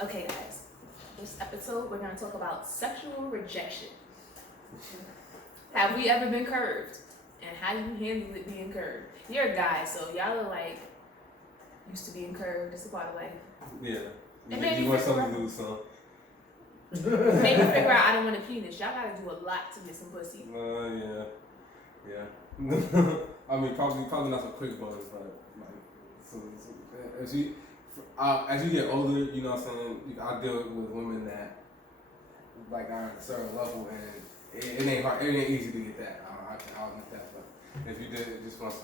Okay, guys. This episode, we're going to talk about sexual rejection. Have we ever been curved? And how do you handle it being curved? You're a guy, so y'all are like used to being curved. It's a part of life. Yeah. And You want something to lose some. Maybe figure out I don't want a penis. Y'all gotta do a lot to get some pussy. Yeah. I mean, probably not some quick bones, but like, so as you get older, you know what I'm saying. I deal with women that like are at a certain level, and it ain't hard. It ain't easy to get that. I'll admit that. But if you just want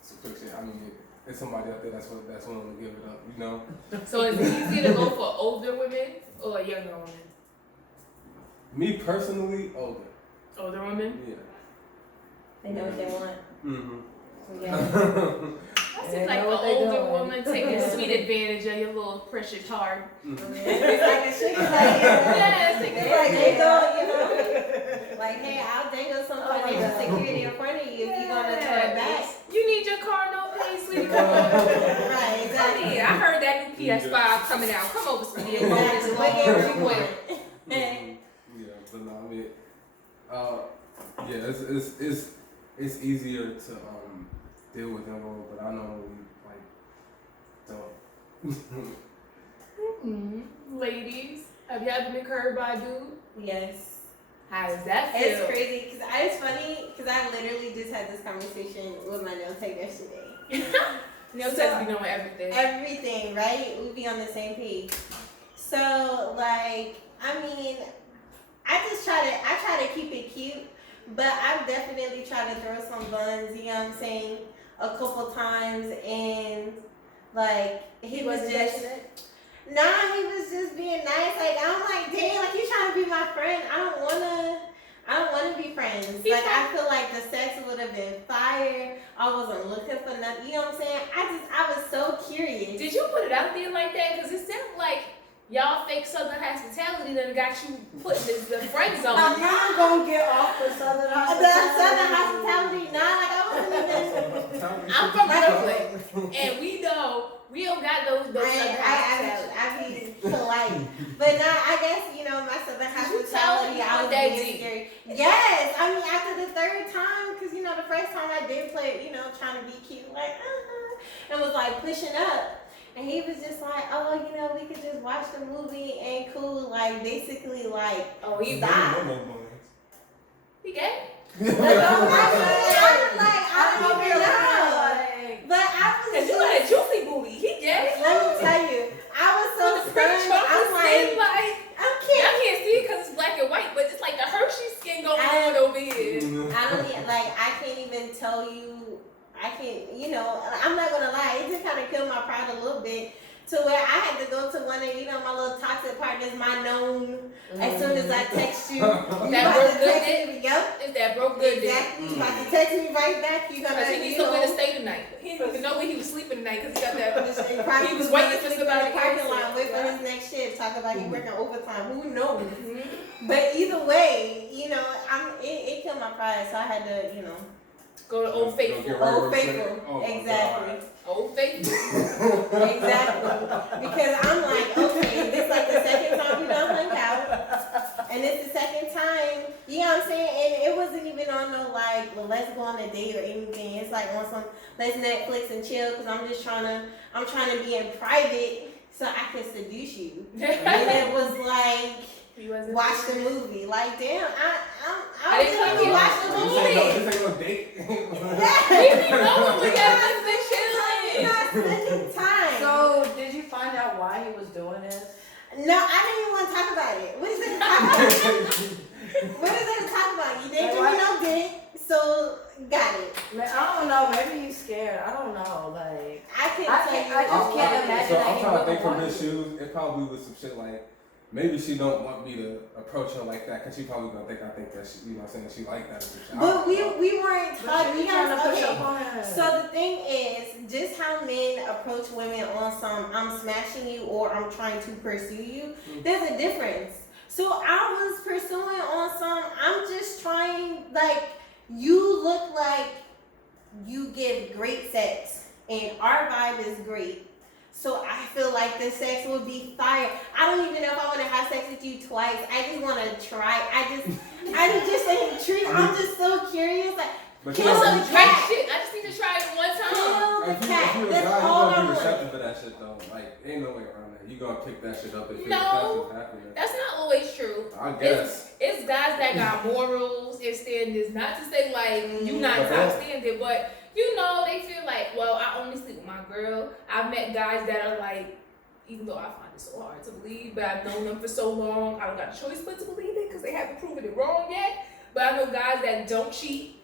some quick shit, I mean, it's somebody out there that's willing to give it up. You know. So is it easier to go for older women or younger women? Me personally, older. Older women? Yeah. They know what they want. Mm-hmm. Yeah. That seems like an older woman taking sweet advantage of your little precious heart. Mm-hmm. It's like a sugar daddy. Yes, They go, you know, like, hey, I'll dangle some financial security in front of you if you're gonna throw it back. You need your car, no pay, sweetie. Come on. Right, exactly. I heard that new PS5 coming out. Come over, sweetie. Exactly. What game you want? Yeah, but no, I mean, it's easier to deal with them all, but I normally don't. Ladies, have you ever been curved by a dude? Yes. How does that feel? It's crazy because it's funny because I literally just had this conversation with my nail tech yesterday. Nail techs be knowing everything. Everything, right? We be on the same page. So, like, I mean, I try to keep it cute, but I've definitely tried to throw some buns, you know what I'm saying, a couple times, and like he was just nah, he was just being nice. Like I'm like, damn, like you trying to be my friend. I don't wanna be friends. Like I feel like the sex would have been fire. I wasn't looking for nothing. You know what I'm saying? I was so curious. Did you put it out there like that? Because it sounded like y'all fake Southern hospitality that got you put in the friend zone. I'm not gonna get off the Southern hospitality. The Southern hospitality, nah, like I wasn't even. I'm from Brooklyn, and we don't got those Southern hospitality. I be polite, but nah, I guess you know my Southern hospitality. I was being scary. Yes, I mean after the third time, because you know the first time I did play, you know, trying to be cute, like and was like pushing up. And he was just like, oh, you know, we could just watch the movie and cool, like, basically, like, he stop. He gay? I was like, I don't even know. But I was just... you got a juicy booty. He gay? Let me tell you, I was so stunned. I'm like, I'm kidding. I can't see it because it's black and white, but it's like the Hershey skin going on over here. I can't even tell you. I can't, you know, I'm not gonna lie, it just kind of killed my pride a little bit to where I had to go to one of, you know, my little toxic partners, my known, as soon as I text you. That broke good dick? Yep. It's that broke good dick. Exactly. You about to text me right back, you gonna, he needs somewhere to stay tonight. He didn't even know where he was sleeping tonight because he got that. He was waiting for somebody in the parking lot, wait for his next shift, talk about he working overtime, who knows? But either way, you know, it killed my pride, so I had to, you know. Go to Old Faithful. Old Faithful. Exactly. Old Faithful. Exactly. Because I'm like, okay, this is like the second time we done hung out. And it's the second time, you know what I'm saying? And it wasn't even on no like, well, let's go on a date or anything. It's like on some, let's Netflix and chill because I'm trying to be in private so I can seduce you. And it was like, watch the movie. Like, damn, I didn't even watch the movie. This ain't no date. We know we got this chilling. Not spending time. So, did you find out why he was doing this? No, I didn't even want to talk about it. What is it to talk about? What is it to talk about? You didn't give me no dick, so got it. Man, I don't know. Maybe he's scared. I don't know. Like, I just can't imagine. So I'm trying to think from his shoes. It probably was some shit like, maybe she don't want me to approach her like that because she probably gonna think I think that she, you know what I'm saying, she like that. But we weren't taught. We trying to push okay. up on her. So the thing is, just how men approach women on some I'm smashing you or I'm trying to pursue you. There's a difference. So I was pursuing on some I'm just trying, like, you look like you give great sex and our vibe is great. So I feel like the sex would be fire. I don't even know if I want to have sex with you twice. I just want to try. I just intrigued. I'm just so curious. Like, But kill you know, the cat. Shit, I just need to try it one time. Kill the if you cat. a That's guy, you all I gonna be want. receptive for that shit though. Like, ain't no way around that. You gonna pick that shit up if No. that's happening. That's not always true. I guess. It's guys that got morals and standards. Not to say like you not top standard, but you know they feel like, well, I only sleep with my girl. I've met guys that are like, even though I find it so hard to believe, but I've known them for so long, I don't got a choice but to believe it because they haven't proven it wrong yet. But I know guys that don't cheat.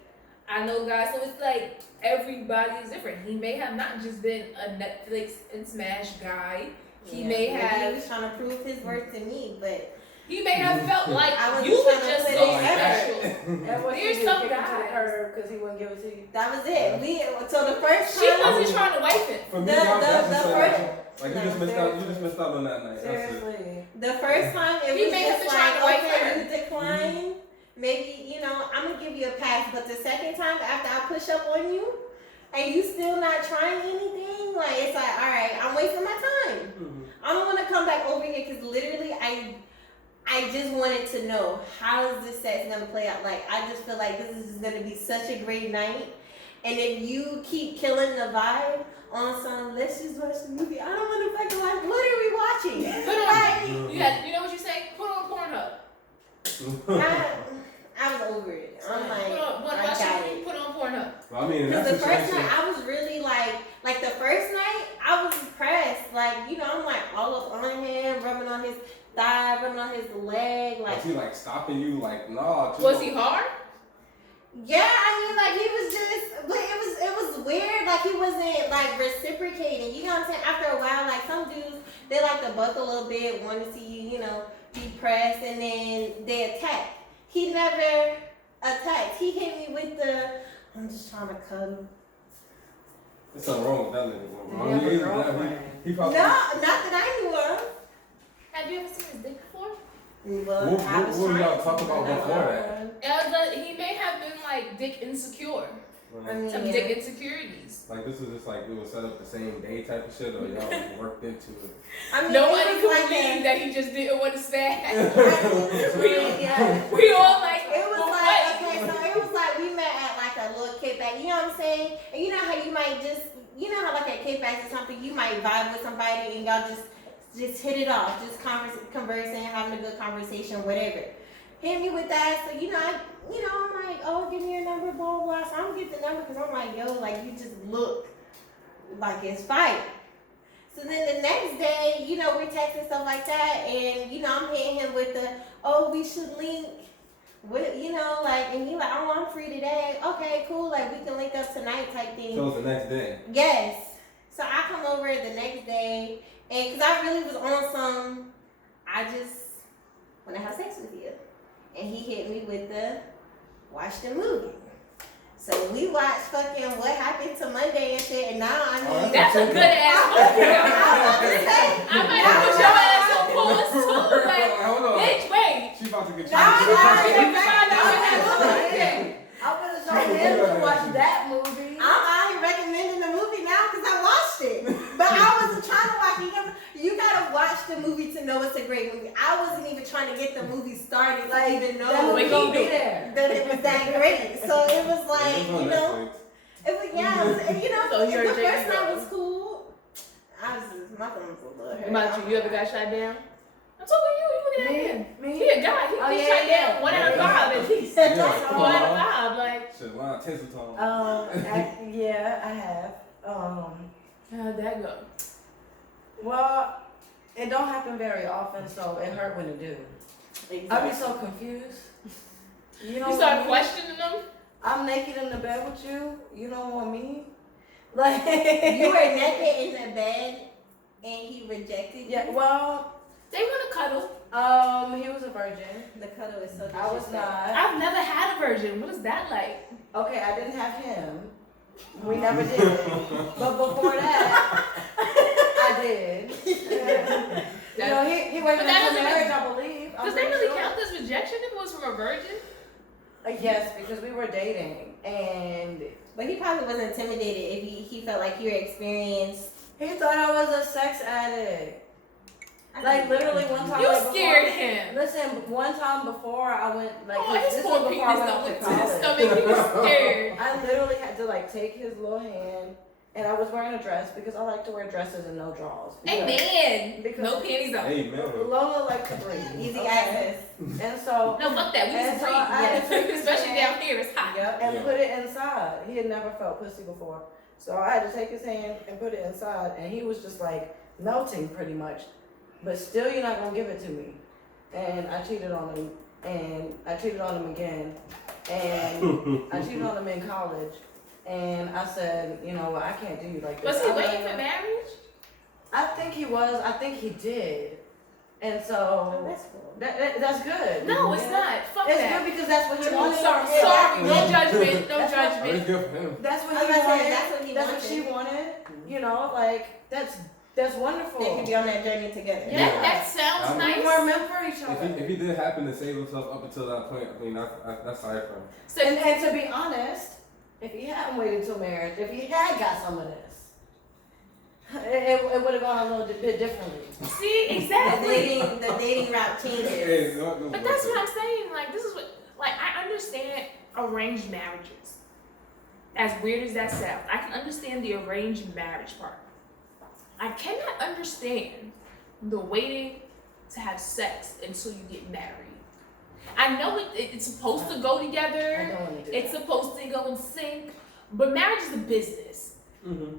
I know guys, so it's like everybody is different. He may have not just been a Netflix and smash guy. He may have. He was trying to prove his worth to me, but he may have felt like I was you were trying to just put so it special. And what There's she some did, kick him to the guys. curb because he wouldn't give it to you. that was it. So the first She time. wasn't trying to wife it. For me, The- that's the just first- like you just missed out. You just missed out on that night. That's it. Seriously. The first time it He was may have just been trying to like, wife her. okay, you decline. Maybe, I'm gonna give you a pass. But the second time after I push up on you and you still not trying anything, like it's like, all right, I'm wasting my time. Mhm. I don't want to come back over here because literally I just wanted to know how is this sex gonna play out. Like I just feel like this is just gonna be such a great night. And if you keep killing the vibe on some, let's just watch the movie. I don't want to fucking watch. What are we watching? Put on, Like, you know what you say? Put on Pornhub. I was over it. I'm like, put on, I got it. Put on Pornhub. Well, I mean, in that Because the first situation, night I was really like the first night I was impressed. Like, I'm like all up on him, rubbing on his thigh, rubbing on his leg. Like, was he like stopping you? Like, nah. Was he hard? yeah, I mean, like he was just, but it was weird. Like he wasn't like reciprocating. You know what I'm saying? After a while, like some dudes, they like to buck a little bit, want to see you, be pressed, and then they attack. He never attacked. He hit me with the, I'm just trying to cuddle. There's something wrong with that nigga. Did he have a He girlfriend? probably. No, not that I knew of. Have you ever seen his dick before? Well, What I was were trying y'all to. talking about before that? He may have been like dick insecure. I mean, Some dick insecurities. Like this was just like it was set up the same day type of shit, or y'all worked into it. I mean, Nobody it could was like believe that he just didn't want to smash. Yeah. We all like, It was well, like, what? okay, so it was like we met at like a little kickback, you know what I'm saying? And you know how you might just, how like at kickbacks or something, you might vibe with somebody and y'all just hit it off, just conversing, having a good conversation, whatever. Hit me with that, so I'm like, oh, give me your number, blah, blah. So I'm gonna get the number because I'm like, yo, like you just look like it's fire. So then the next day, we're texting stuff like that, and I'm hitting him with the, oh, we should link. What, and he like, oh, I'm free today. Okay, cool. Like we can link up tonight, type thing. So it was the next day. Yes. So I come over the next day, and because I really was on some, I just want to have sex with you, and he hit me with the watch the movie. So we watched fucking What Happened to Monday and shit, and now I mean, That's a good ass movie. I might have put your ass on pause too. Like, Hold on. bitch, wait. She about to get you. Nah, You find out what happened. I'm gonna show him to watch that movie. I'm out here recommending the movie now because I watched it. But I wasn't trying to watch it. You gotta watch the movie to know it's a great movie. I wasn't even trying to get the movie started to even know That movie he gonna knew. be there. that it was that great. So it was like, It was on Netflix. it was, yeah, it was, So you're the a first J.K. night was cool. My thumb was a little hurt. About you ever got shot down? I'm talking to you. You looking at him? Me? He a guy. He Oh, be yeah, shot yeah. down 1 out of 5 at least. Yeah. 1 out of 5. Like, Shit, wow, Tinseltown. Yeah, I have. how'd that go? Well, it don't happen very often, so it hurt when it do. I be so confused. You know You what I start mean? questioning them? I'm naked in the bed with you. You don't want me? Like You were naked in the bed and he rejected you. Yeah. Well, They want to cuddle. he was a virgin. The cuddle is so I was disrespectful. not. I've never had a virgin. What is that like? Okay, I didn't have him. We never did. But before that, I did. You know, he went But that into doesn't marriage, I believe. I'm Does that pretty really sure. count as rejection if it was from a virgin? Yes, because we were dating, and But he probably was intimidated if he felt like your experience He thought I was a sex addict. Like literally one time. You like, scared before, him. Listen, one time before I went like Oh, this his was poor before I penis went done off to went to his college. stomach. He was scared. I literally had to like take his little hand, and I was wearing a dress because I like to wear dresses and no drawers. Amen. Because No panties on. Hey man. Lola likes to breathe. Easy okay? access. And so No, fuck that. We And just so breathe. I had to take his Especially hand. down here, it's hot. Yep. and Yeah. put it inside. He had never felt pussy before. So I had to take his hand and put it inside, and he was just like melting pretty much. But still, you're not gonna give it to me. And I cheated on him, and I cheated on him again, and I cheated on him in college. And I said, you know what, I can't do you like this. Was he I'm waiting not for gonna- marriage? I think he was. I think he did. And Oh, so that's cool. that's good. No, it's Yeah. not. Fuck It's that. good because that's what he I'm wanted. sorry. Yeah, Sorry. No that's- judgment. No That's what- Oh, it's judgment. good for him. That's what I he was gonna wanted. say, that's what he That's wanted. what she wanted. You know, like that's wonderful. They could be on that journey together. Yeah, that sounds I'm- nice. We were meant for each other. If he did happen to save himself up until that point, I mean, that's sorry for him. So, And to be honest, if he hadn't waited till marriage, if he had got some of this, it would have gone a little bit differently. see, exactly. The dating route changes. Hey, no, But that's what I'm saying. Like, this is what, like, I understand arranged marriages. As weird as that sounds, I can understand the arranged marriage part. I cannot understand the waiting to have sex until you get married. I know it's supposed to go I together. don't want to do It's that. supposed to go in sync, but marriage is a business. Mm-hmm.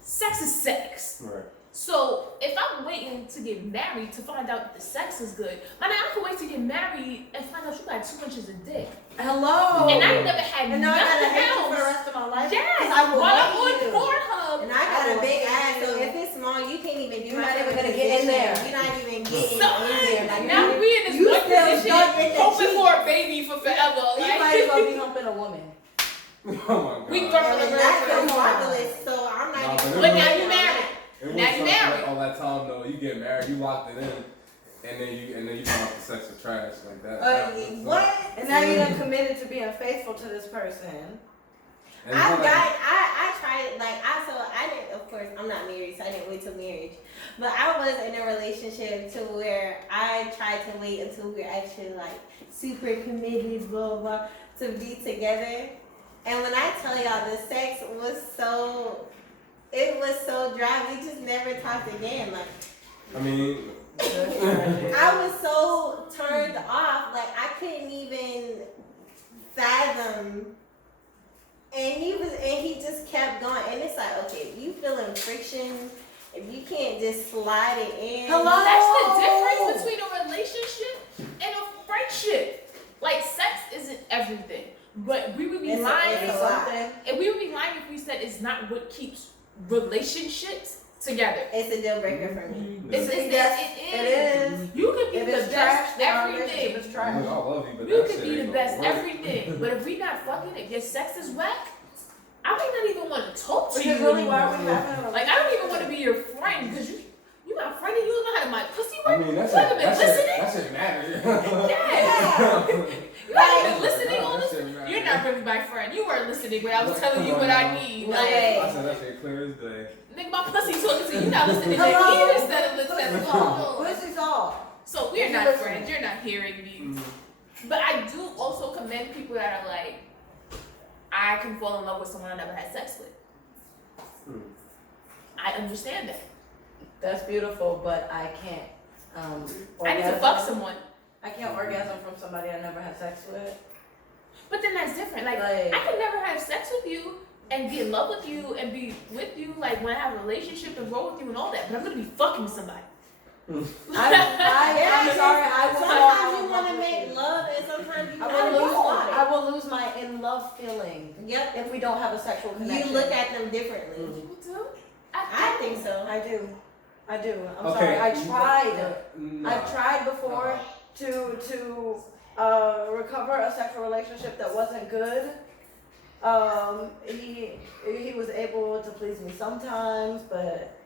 Sex is sex. Right. So if I'm waiting to get married to find out that the sex is good, man, I can wait to get married and find out you got 2 inches of dick. Hello. And I never had And now I gotta nothing hate you for the else. rest of my life. Yes, 'Cause I will while I'm on hate you. Pornhub. And I got a big hate ass, so you. if it's small, you can't even do You're not nothing even gonna with get in position. there. You're not even getting So, in there. Like, now we in this you one still position, stuck in the hoping cheek. for a baby for forever. You Like, might as well be humping a woman. Oh my god. We and girl- that's Come so on. marvelous, so I'm not Nah, even. but now you married. It Now was you something married. like all that time though. You get married, you locked it in, and then you come out the sex with trash like that. What? And now you're done committed to being faithful to this person. And it's not like- I tried, like, so I didn't, of course, I'm not married, so I didn't wait till marriage. But I was in a relationship to where I tried to wait until we were actually, like, super committed, blah, blah, blah, to be together. And when I tell y'all, the sex was so, it was so dry, we just never talked again. Like, I mean, I was so turned off, like, I couldn't even fathom. And he just kept going, and it's like, okay, if you feeling friction, if you can't just slide it in. Hello? That's the difference between a relationship and a friendship. Like, sex isn't everything. But we would be It's lying. a lot. And we would be lying if we said it's not what keeps relationships together. It's a deal breaker for me. It's, Yes, it it is. is. You could be If the it's trash, best then our everything. relationship is trash. I love you, but You that could shit be the ain't best gonna work. everything. But if we not fucking, if your sex is whack, I might not even want to talk to Because you really, why are we anymore. having a relationship? Like, I don't even want to be your friend because you my friend and you don't know how to my pussy I work. mean, You haven't been listening. that shit matter. Yeah. You haven't been listening That on this. shit matter. You're not really my friend. You weren't listening when I was telling you Come what on I now. need. No Like, way. I said that shit clear as day. nigga, my pussy talking to you. You're not listening to Hello? me instead of listening to me. Pussy's all. So we're You not listening. friends. You're not hearing me. Mm-hmm. But I do also commend people that are like, I can fall in love with someone I never had sex with. I understand that. That's beautiful, but I can't. I need to orgasm. fuck someone. I can't orgasm from somebody I never had sex with. But then that's different. Like, Like- I can never have sex with you and be in love with you and be with you, like when I have a relationship and grow with you and all that. But I'm gonna be fucking with somebody. I'm sorry. I will Sometimes you fall want to in love make with you. love, and sometimes you I gotta will go lose. on it. I will lose my in love feeling Yep. if we don't have a sexual connection. You look at them differently. You do? I think so. I do. I do. I'm Okay. sorry. I tried. Nah. I've tried before to recover a sexual relationship that wasn't good. He was able to please me sometimes, but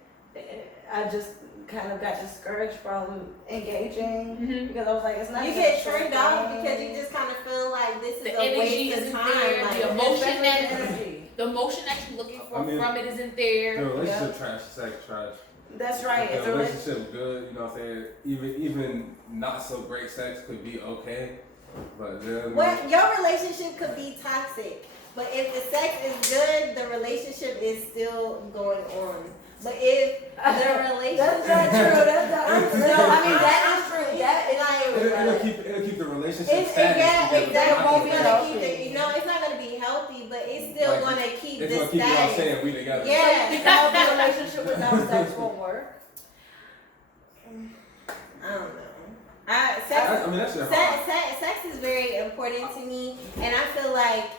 I just kind of got discouraged from engaging Mhm. because I was like, it's not. You even get a short turned off thing. because you just kind of feel like this is The a energy waste of isn't time. there, Like, the emotion Especially that energy. the emotion that you're looking for I mean, from it isn't there. The relationship trash, sex trash. That's right. If It's the a relationship good, you know what I'm saying? Even not so great sex could be okay. But then Well, your relationship could be toxic, but if the sex is good, the relationship is still going on. But if the relationship, That's not true. That's not true. No, I mean that is I'm- true. That is true. it'll keep the relationship it's, status yeah, together, exactly. but It's not the gonna healthy. keep the, it's not gonna be healthy, but it's still Like, gonna keep it's the gonna keep y'all status. saying we together. Yeah. A healthy relationship without sex won't work. I don't know. I mean, that shit hard. Sex is very important to me, and I feel like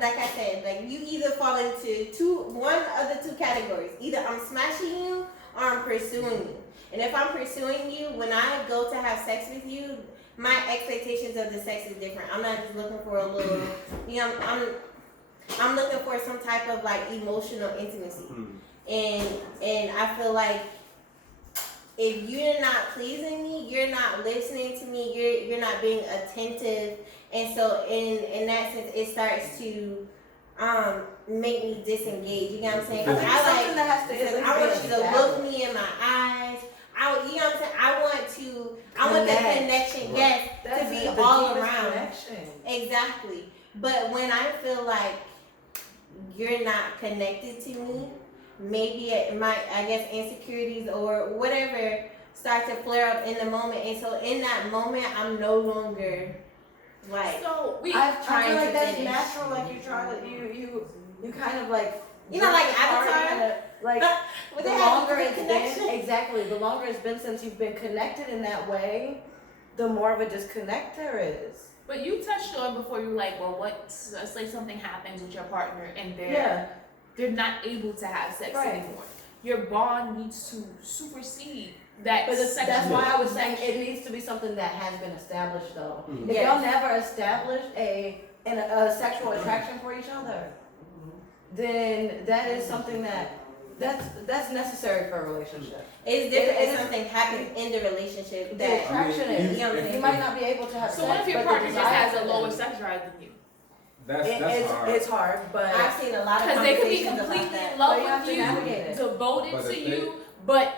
like I said, like you either fall into one of the two categories. Either I'm smashing you or I'm pursuing you. And if I'm pursuing you, when I go to have sex with you, my expectations of the sex is different. I'm not just looking for a little, I'm looking for some type of like emotional intimacy. And I feel like if you're not pleasing me, you're not listening to me, you're not being attentive, and so in that sense, it starts to make me disengage. You know what I'm saying? I think I something that has to because at least I want be you to look established. me in my eyes. You know what I'm saying? I want the Connect. connection, Right. yes, That's to be the all deepest around. connection. Exactly. But when I feel like you're not connected to me, maybe I guess insecurities or whatever start to flare up in the moment, and so in that moment I'm no longer like So we I trying feel like to that's finish. natural. Like you try to you kind of like like drift apart, Avatar. kinda, like but the they have longer a good it's connection. been, exactly. The longer it's been since you've been connected in that way, the more of a disconnect there is. But you touched on before, you were like, well, let's say something happens with your partner and Yeah, they're not able to have sex Right. anymore. Your bond needs to supersede that but sexual that's why I was saying connection. it needs to be something that has been established though. Mhm. If Yes. y'all never established a sexual attraction for each other, then that is something that's necessary for a relationship. It's different it if is- something happens in the relationship The that attraction I mean, is. you know what I'm You saying? might not be able to have So sex, what if your but the partner just desire has a for lower them- sex drive than you? That's hard. It's hard, but I've seen a lot of Because they could be conversations about completely that. in But love you have with to navigate you, it. devoted But to if you, but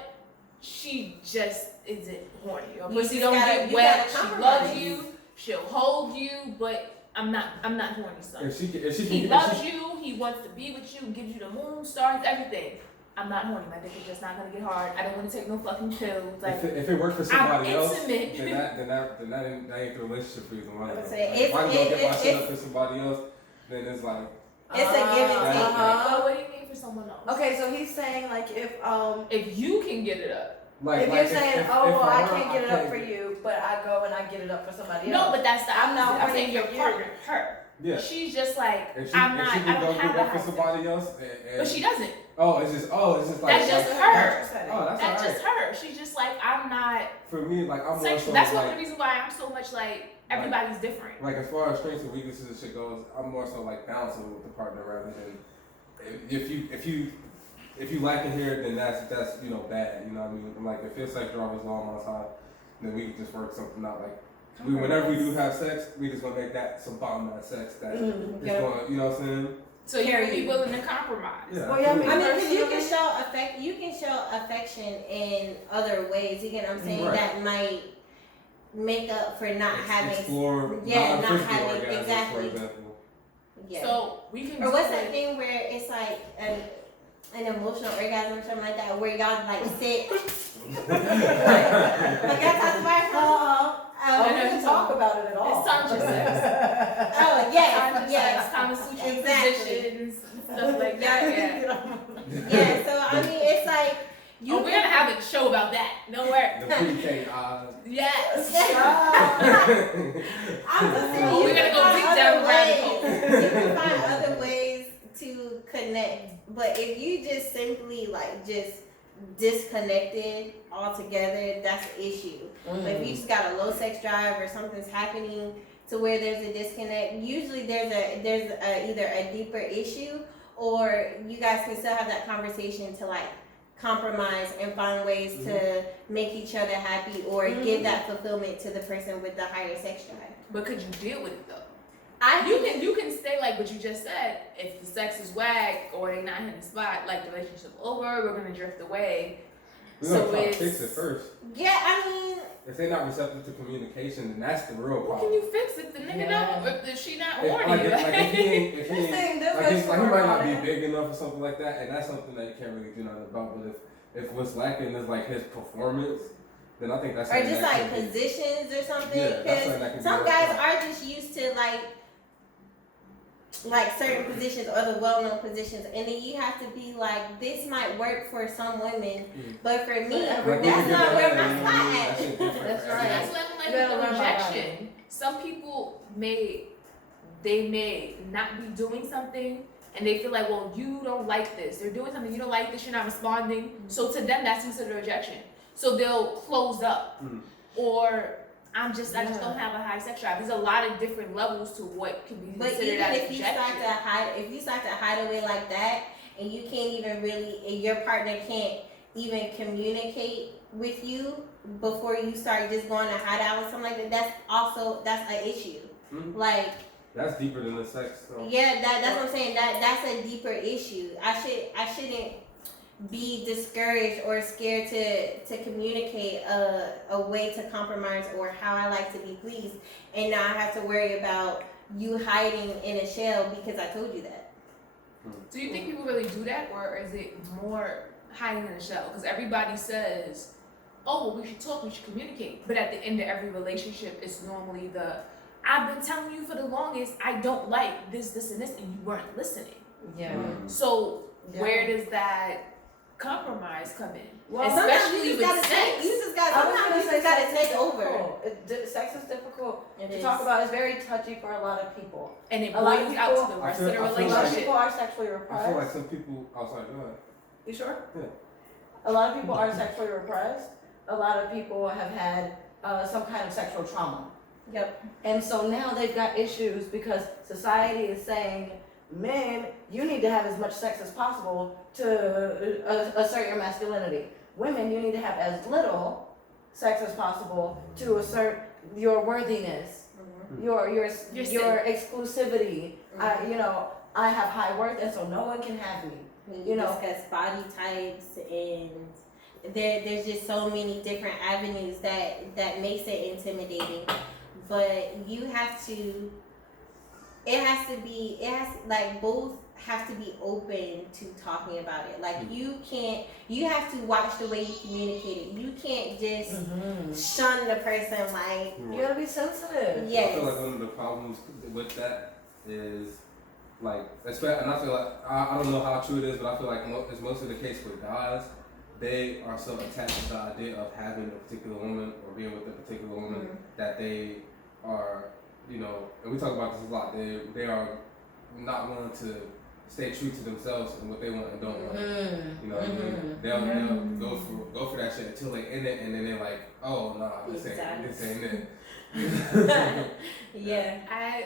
she just isn't horny. Or You pussy just don't gotta- get you wet. gotta She compromise. loves you. She'll hold you, but I'm not horny, son. If she He can, loves you. He wants to be with you. Gives you the moon, stars, everything. I'm not horny. My dick is just not gonna get hard. I don't want to take no fucking pills. Like if it worked for somebody else, intimate. then that ain't the relationship reason. Why? I would Like, say if I can go get my shit it's- up for somebody else, then it's like It's a give and take. But what do you mean for someone else? okay, so he's saying like If you can get it up. if you're saying, if oh well, for I her, can't get it up can't for get- you, but I go and I get it up for somebody No, else. but that's the I'm not opposite. I'm horny saying your for you. partner, her. Yeah. She's just like, If she, I'm if not, she I can go don't get have one a for high somebody else, But she doesn't. it's just like That's just like, her. Oh, that's That's alright. just her. She's just like, I'm not For me, like I'm more sexual. so That's one of like, the reasons why I'm so much like, everybody's different. like as far as strengths and weaknesses and shit goes, I'm more so like balancing with the partner rather than if you lack in here, then that's bad. You know what I mean? Like if your sex drive is low on my side, then we can just work something out. Like whenever we do have sex, we just gonna make that some bomb that sex that it's Yeah. gonna, you know what I'm saying? So you would be willing to compromise. Yeah. Well, yeah, absolutely. I mean, because you Personally- can show affection in other ways. You get what I'm saying? Right. That might make up for not having. Explore Yeah, not non-physical having- orgasms, exactly. for example. Yeah. So we can Or what's do that it. thing where it's like an emotional orgasm or something like that, where y'all like sit. Like y'all talked about it. Oh, we didn't talk about it at all. It's tantra sex. Oh yes, Tantra yes. sex, Kama Sutra Exactly. positions, stuff like that. Yeah. Yeah. So I mean, it's like you. Oh, we're gonna have a show about that. Don't worry. The pre-K, Yes. I'm just saying, Oh, you we're can gonna go find deep other down the rabbit ways. You can find other ways to connect, but if you just simply like just disconnected altogether, that's the issue. But if you just got a low sex drive or something's happening to where there's a disconnect, usually there's either a deeper issue or you guys can still have that conversation to like compromise and find ways to make each other happy or give that fulfillment to the person with the higher sex drive. But could you deal with it though? You can stay like what you just said. If the sex is whack or they not hitting the spot, like the relationship over, we're gonna drift away. We're gonna try to fix it first. Yeah, I mean, if they're not receptive to communication, then that's the real What problem. can you fix if the nigga don't? If she not If, horny? like, if he ain't, This thing, this like, he is might not for be big enough or something like that, and that's something that you can't really do nothing about. But if what's lacking is like his performance, then I think that's or something just that like can be- positions or something. Yeah, that's something that can Because be some worked guys out. are just used to like certain positions or the well-known positions, and then you have to be like, this might work for some women, but for me, Like, that's not where my That spot at. shit different That's for right. That's everybody. what You I'm gotta like with learn my rejection. Some people may not be doing something and they feel like, well, you don't like this. They're doing something, you don't like this, you're not responding. So to them, that's considered rejection. So they'll close up. Or I just don't have a high sex drive. There's a lot of different levels to what can be But considered even as if you start rejection. to hide away like that, and you can't even really, and your partner can't even communicate with you before you start just going to hide out or something like that, that's an issue. Mhm. Like, That's deeper than the sex. So. yeah, that's what I'm saying. That's a deeper issue. I shouldn't be discouraged or scared to communicate a way to compromise or how I like to be pleased, and now I have to worry about you hiding in a shell because I told you that. Do you think people really do that, or is it more hiding in a shell? Because everybody says, oh, well, we should talk, we should communicate. But at the end of every relationship, it's normally I've been telling you for the longest, I don't like this, and this, and you weren't listening. Yeah. So Yeah. where does that compromise come in? Well, Especially with sex. Sometimes you just gotta take over. Sex is difficult It to is. talk about. It's very touchy for a lot of people. And it A lot of boils out to people- the I rest feel- of the I feel A lot of relationship. people are sexually I feel like repressed. some people outside. Go ahead. You sure? Yeah. A lot of people are sexually repressed. A lot of people have had some kind of sexual trauma. Yep. And so now they've got issues because society is saying, men, you need to have as much sex as possible to assert your masculinity. Women, you need to have as little sex as possible to assert your worthiness, your exclusivity. I have high worth, and so no one can have me. When you discuss body types, and there's just so many different avenues that makes it intimidating. But you have to, both have to be open to talking about it. Like, you have to watch the way you communicate it. You can't just shun the person like, You gotta be sensitive. yes. I feel like one of the problems with that is like, especially, and I feel like I don't know how true it is, but I feel like it's mostly the case with guys. They are so attached to the idea of having a particular woman or being with a particular woman that they are, and we talk about this a lot. They are not willing to stay true to themselves and what they want and don't want. You know what I mean? They'll go for that shit until they end it, and then they're like, oh no, this ain't it. Yeah. I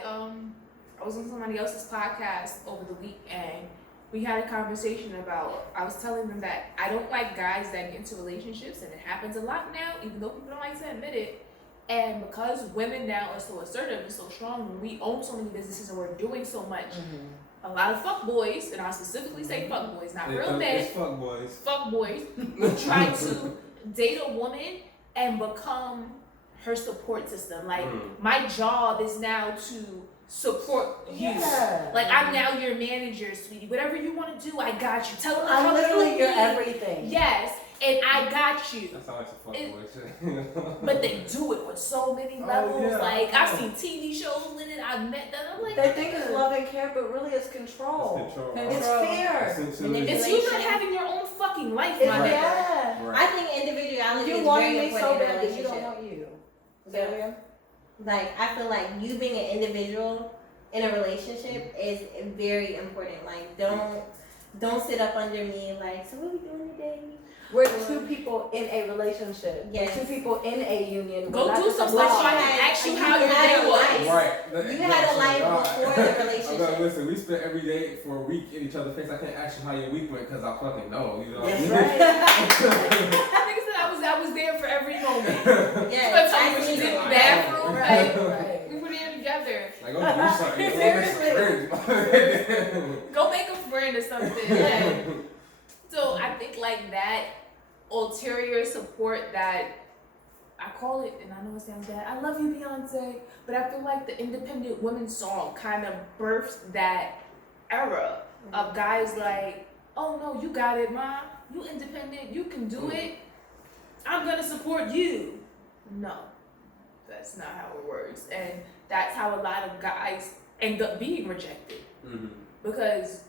was on somebody else's podcast over the week, and we had a conversation about, I was telling them that I don't like guys that get into relationships, and it happens a lot now, even though people don't like to admit it. And because women now are so assertive and so strong, and we own so many businesses and we're doing so much, a lot of fuckboys, and I specifically say fuckboys, not real men, It's fuck boys. fuckboys, try to date a woman and become her support system. Like, my job is now to support you. Yeah. Like, I'm now your manager, sweetie. Whatever you want to do, I got you. Tell them I'm how literally you your need. everything. Yes, and I got you. That's how it's a fuck boy shit. But they do it with so many levels. yeah. Like, I've seen TV shows with it. I've met them. I'm like, They think it's love and care, but really it's control. It's control. It's Control. fear. it's you not having your own fucking life, It's, my nigga. yeah. I think individuality You is want very me important so in a bad that you don't relationship. want you. Yeah. Like, I feel like you being an individual in a relationship is very important. Like, don't sit up under me like, so what are we doing today? We're two people in a relationship. Yes. We're two people in a union. Go We're not do just some a stuff blog. so I can ask you how your had day a was. life. Right. You had a life before the relationship. I'm like, listen, we spent every day for a week in each other's face. I can't ask you how your week went because I fucking know. You know what I That's mean? right. Nigga said I was there for every moment. Yes, Sometimes I we think did in the I bathroom. Right, Like, right. we were there together. Like Like, go do something. Seriously. Go make a friend or something. Like, so I think like that ulterior support that I call it, and I know it sounds bad, I love you, Beyonce, but I feel like the independent women song kind of birthed that era of guys like, oh no, you got it, ma, you independent, you can do it, I'm gonna support you. No, that's not how it works, and that's how a lot of guys end up being rejected. Mm-hmm. Because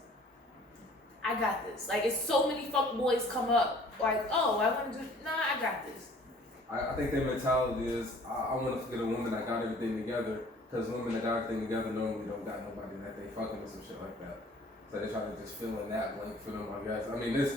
I got this. Like, it's so many fuck boys come up like, oh, I want to do. Nah, I got this. I think their mentality is, I want to get a woman that got everything together, because women that got everything together normally don't got nobody that they fucking with some shit like that. So they try to just fill in that blank for them, I guess. I mean,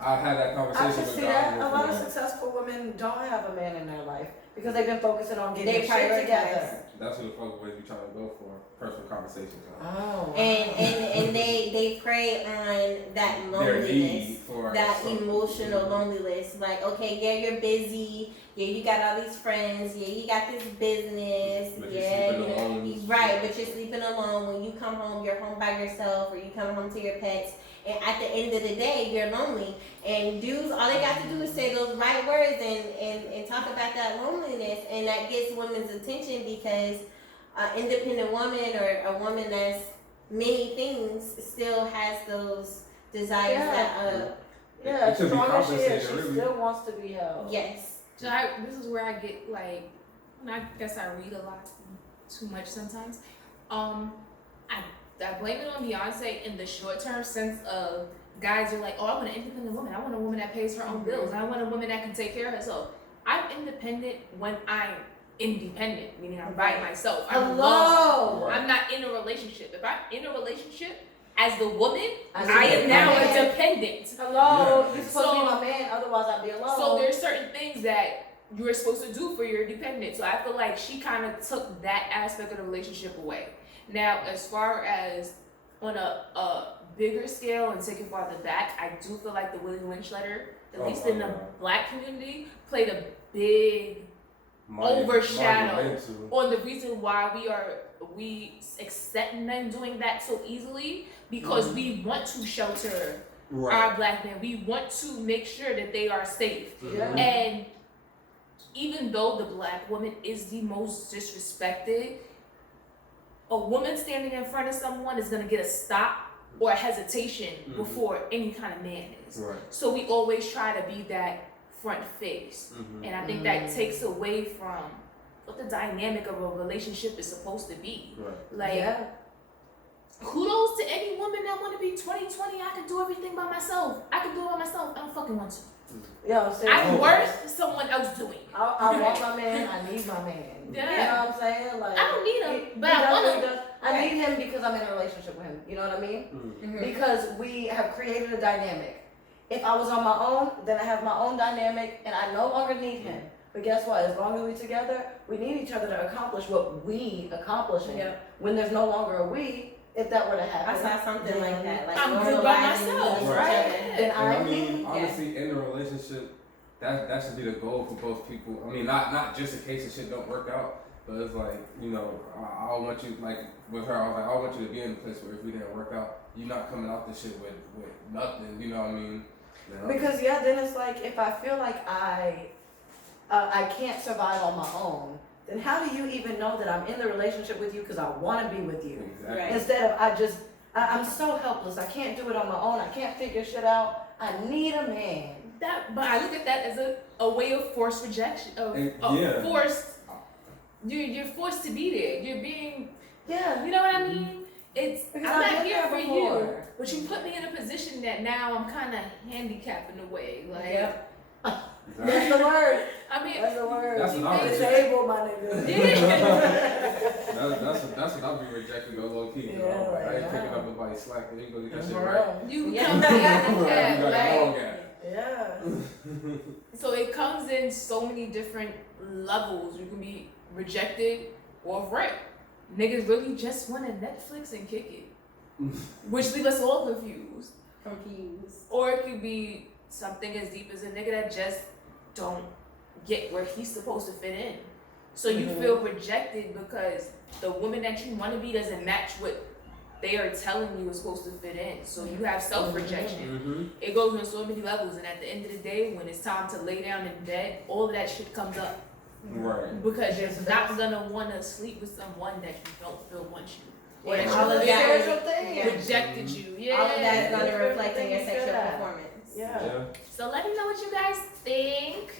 I had that conversation I can with see guys that. A lot of before. successful women don't have a man in their life because they've been focusing on getting They their shit prioritize. together. That's what the fuck boys be trying to go for, personal conversations on. Oh. And they prey on that Their loneliness. need for That something. emotional loneliness. Like, okay, yeah, you're busy. Yeah, you got all these friends. Yeah, you got this business. But you're yeah, sleeping alone. right. But you're sleeping alone. When you come home, you're home by yourself, or you come home to your pets. And at the end of the day, you're lonely. And dudes, all they got to do is say those right words and talk about that loneliness, and that gets women's attention because an independent woman or a woman that's many things still has those desires Yeah. that It should be strong as she is, compensated, she really. still wants to be held. yes. So this is where I get like, and I guess I read a lot too much sometimes. I blame it on Beyonce in the short term sense of guys are like, oh, I want an independent woman. I want a woman that pays her own bills. I want a woman that can take care of herself. I'm independent when I'm independent, meaning I'm by myself. I'm alone. Hello. I'm not in a relationship. If I'm in a relationship as the woman, I I am now a man. dependent. Hello, Yeah. you're supposed to be my man, otherwise I'd be alone. So there's certain things that you're supposed to do for your dependent. So I feel like she kind of took that aspect of the relationship away. Now, as far as on a bigger scale and taking farther back, I do feel like the Willie Lynch letter, at least in the black community, played a big overshadow on the reason why we accept men doing that so easily, because we want to shelter our black men. We want to make sure that they are safe. Yeah. And even though the black woman is the most disrespected, a woman standing in front of someone is gonna get a stop or a hesitation before any kind of man is. Right. So we always try to be that front face. And I think that takes away from what the dynamic of a relationship is supposed to be. Right. Like, yeah. kudos to any woman that want to be 2020. I can do everything by myself. I can do it by myself. I don't fucking want to. Yo, see, I'm worth someone else doing it. I want my man, I need my man. Yeah. You know what I'm saying? Like, I don't need him, he but I want definitely him. does. I need him because I'm in a relationship with him. You know what I mean? Mm-hmm. Because we have created a dynamic. If I was on my own, then I have my own dynamic and I no longer need him. But guess what? As long as we're together, we need each other to accomplish what we accomplishing. Yeah. When there's no longer a we, if that were to happen, I saw something like that. Like I'm good by normalizing myself, each right? other. then And I I mean, need. honestly, in a relationship, that should be the goal for both people. I mean, not just in case the shit don't work out, but it's like, you know, I want you, like with her, I was like, I want you to be in a place where if we didn't work out, you're not coming out this shit with nothing. You know what I mean? You know? Because then it's like if I feel like I can't survive on my own, then how do you even know that I'm in the relationship with you because I want to be with you? Exactly. Right. Instead of I'm so helpless. I can't do it on my own. I can't figure shit out. I need a man. But I look at that as a way of forced rejection. Forced. You're forced to be there. You're being. Yeah. You know what I mean? It's Because I'm I've not been here there for you, before. but you put me in a position that now I'm kind of handicapped in a way. Like, Yep. That's the word. I mean, That's the word. That's what I was Disabled, my nigga. That's what I'll be rejecting though, low key. You know? Yeah, I ain't yeah. picking up nobody's slack. You go get that shit For right. real. you Yeah. come You back got at, the like, wrong guy. Yeah. so it comes in so many different levels. You can be rejected or raped. Niggas really just want to Netflix and kick it, which leave us all confused. Or it could be something as deep as a nigga that just don't get where he's supposed to fit in. So you feel rejected because the woman that you want to be doesn't match what they are telling you is supposed to fit in. So you have self-rejection. It goes on so many levels, and at the end of the day, when it's time to lay down in bed, all of that shit comes up. Right. Because you're not gonna want to sleep with someone that you don't feel wants you. Or that all you of feel that rejected you. Yeah. All of that is going to Yeah. reflect in your sexual Yeah. performance. Yeah. So let me know what you guys think.